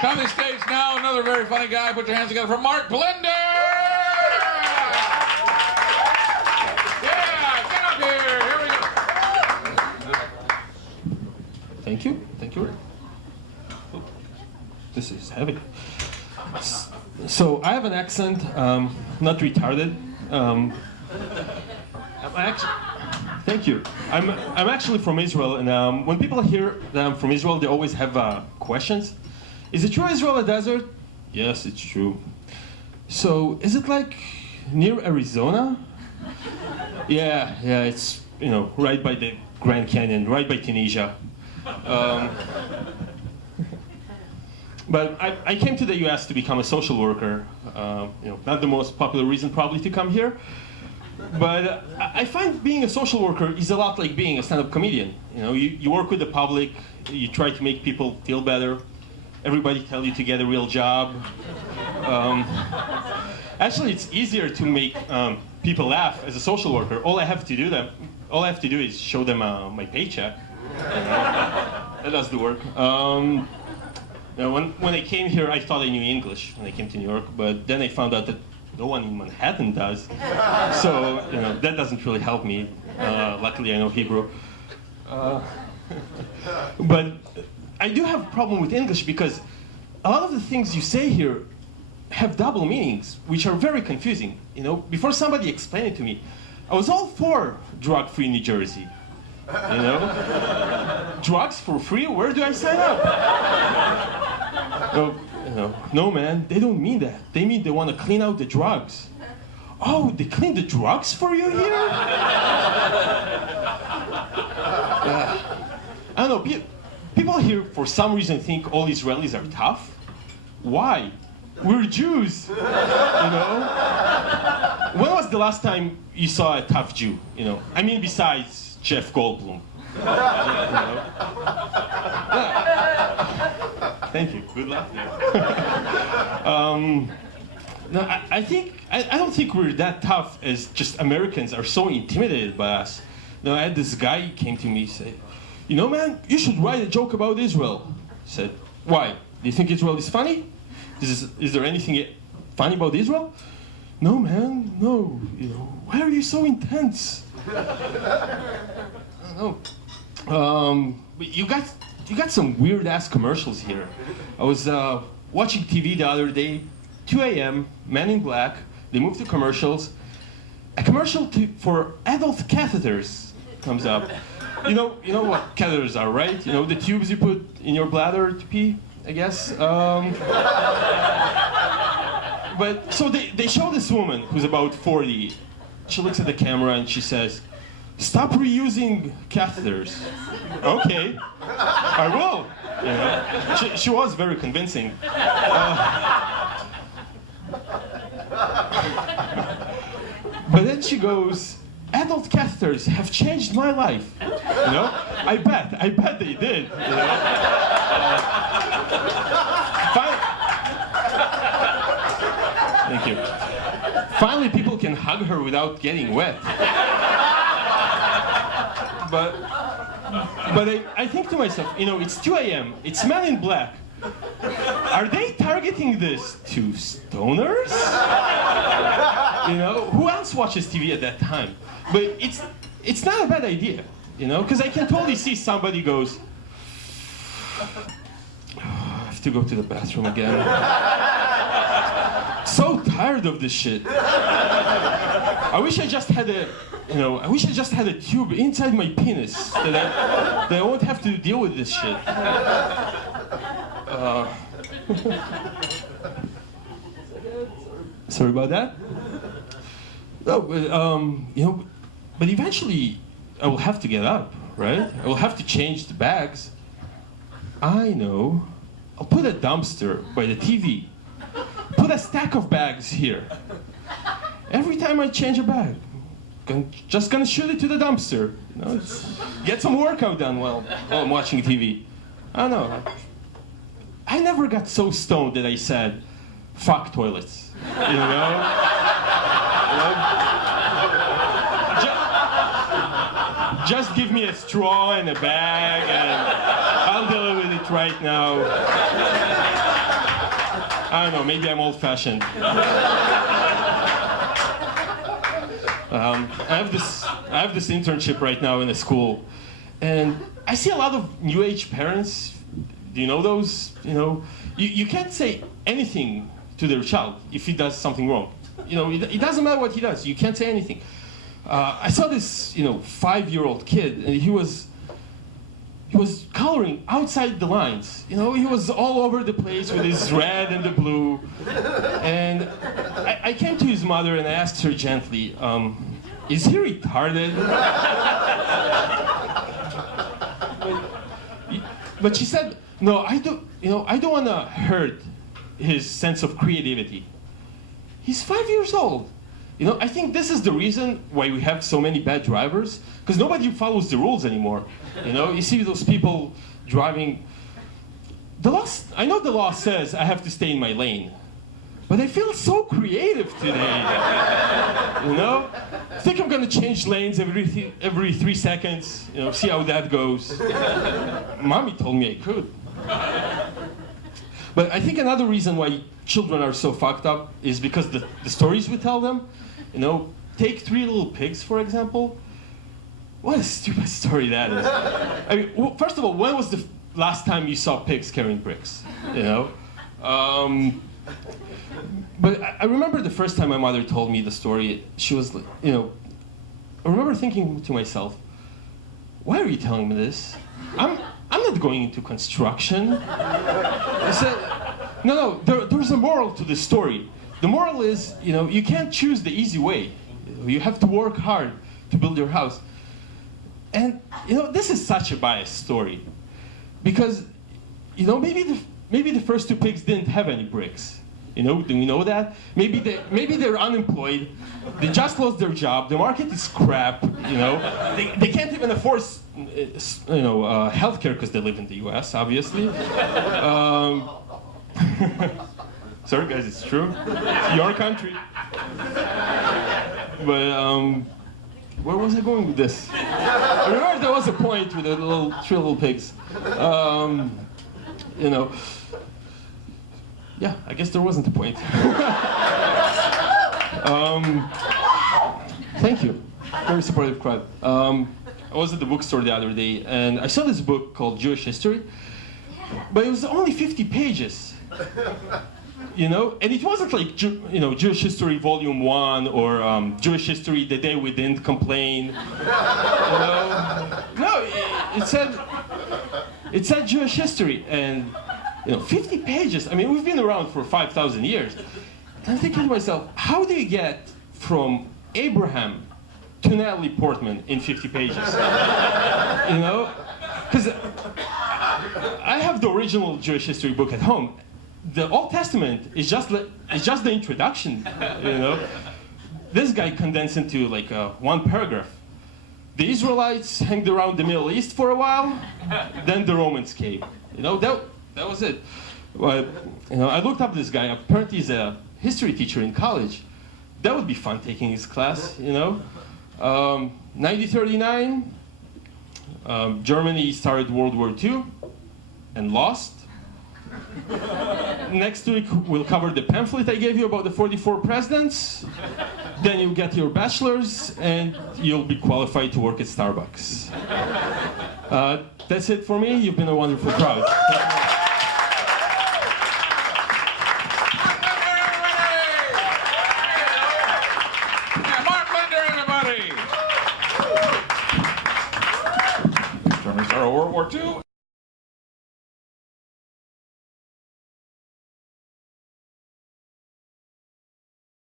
Come to the stage now, another very funny guy. Put your hands together for Mark Blender! Yeah, get up here. Here we go. Thank you. Thank you. Oh, this is heavy. So I have an accent, not retarded. Thank you. I'm actually from Israel, and when people hear that I'm from Israel, they always have questions. Is it true Israel a desert? Yes, it's true. So is it like near Arizona? Yeah, it's right by the Grand Canyon, right by Tunisia. But I came to the U.S. to become a social worker. Not the most popular reason probably to come here. But I find being a social worker is a lot like being a stand-up comedian. You work with the public, you try to make people feel better. Everybody tell you to get a real job. Actually, it's easier to make people laugh as a social worker. All I have to do is show them my paycheck. That does the work. When I came here, I thought I knew English when I came to New York, but then I found out that no one in Manhattan does. So that doesn't really help me. Luckily, I know Hebrew. But I do have a problem with English because a lot of the things you say here have double meanings, which are very confusing. Before somebody explained it to me, I was all for drug-free New Jersey. Drugs for free? Where do I sign up? No, man, they don't mean that. They mean they want to clean out the drugs. Oh, they clean the drugs for you here? I don't know, people here for some reason think all Israelis are tough. Why? We're Jews, When was the last time you saw a tough Jew, I mean, besides Jeff Goldblum. Thank you. Good luck. No, I don't think we're that tough as just Americans are so intimidated by us. I had this guy came to me say, man, you should write a joke about Israel. I said, why? Do you think Israel is funny? Is there anything funny about Israel? No, man, no. Why are you so intense? I don't know. You got some weird ass commercials here. I was watching TV the other day, 2 a.m., Men in Black. They moved to commercials. A commercial for adult catheters comes up. You know what catheters are, right? The tubes you put in your bladder to pee, I guess. But so they show this woman who's about 40. She looks at the camera and she says, "Stop reusing catheters." Okay, I will. She was very convincing. But then she goes, "Adult catheters have changed my life." I bet they did. Thank you. Finally, people can hug her without getting wet. But I think to myself, it's 2 a.m., it's Men in Black. Are they targeting this to stoners? Who else watches TV at that time? But it's not a bad idea, because I can totally see somebody goes, I have to go to the bathroom again. So tired of this shit. I wish I just had a tube inside my penis that I won't have to deal with this shit. Sorry about that. No, but eventually I will have to get up, right? I will have to change the bags. I know. I'll put a dumpster by the TV. Put a stack of bags here. Every time I change a bag, just gonna shoot it to the dumpster. Get some workout done while I'm watching TV. I don't know. I never got so stoned that I said, "Fuck toilets." Just give me a straw and a bag, and I'll deal with it right now. I don't know, maybe I'm old-fashioned. I have this internship right now in a school, and I see a lot of new age parents. Do you know those? You know, you can't say anything to their child if he does something wrong. You know, it doesn't matter what he does. You can't say anything. I saw this, 5-year-old kid, and he was coloring outside the lines. You know, he was all over the place with his red and the blue. And I came to his mother and I asked her gently, is he retarded? But she said, no, I don't want to hurt his sense of creativity. He's 5 years old. You know, I think this is the reason why we have so many bad drivers, because nobody follows the rules anymore. You know, you see those people driving. I know the law says I have to stay in my lane, but I feel so creative today. You know, I think I'm gonna change lanes every 3 seconds. You know, see how that goes. Mommy told me I could. But I think another reason why children are so fucked up is because the stories we tell them. You know, take Three Little Pigs, for example. What a stupid story that is. I mean, well, first of all, when was the last time you saw pigs carrying bricks? You know? But I remember the first time my mother told me the story, she was, I remember thinking to myself, why are you telling me this? I'm not going into construction. I said, no, there's a moral to this story. The moral is, you can't choose the easy way. You have to work hard to build your house. And, this is such a biased story. Because, maybe the first two pigs didn't have any bricks. Do we know that? Maybe they're unemployed. They just lost their job. The market is crap. They can't even afford, healthcare because they live in the U.S. Obviously. Sorry, guys, it's true. It's your country. But where was I going with this? I remember there was a point with the three little pigs. Yeah, I guess there wasn't a point. Thank you. Very supportive crowd. I was at the bookstore the other day, and I saw this book called Jewish History, but it was only 50 pages. And it wasn't like, Jewish History Volume 1 or Jewish History The Day We Didn't Complain. No, it said Jewish History, and 50 pages. I mean, we've been around for 5,000 years. And I'm thinking to myself, how do you get from Abraham to Natalie Portman in 50 pages? Because I have the original Jewish history book at home. The Old Testament is just the introduction. This guy condensed into like one paragraph. The Israelites hanged around the Middle East for a while, then the Romans came. That was it. But, I looked up this guy. Apparently he's a history teacher in college. That would be fun taking his class, 1939, Germany started World War II and lost. Next week we'll cover the pamphlet I gave you about the 44 presidents. Then you'll get your bachelor's and you'll be qualified to work at Starbucks. That's it for me. You've been a wonderful crowd. World War II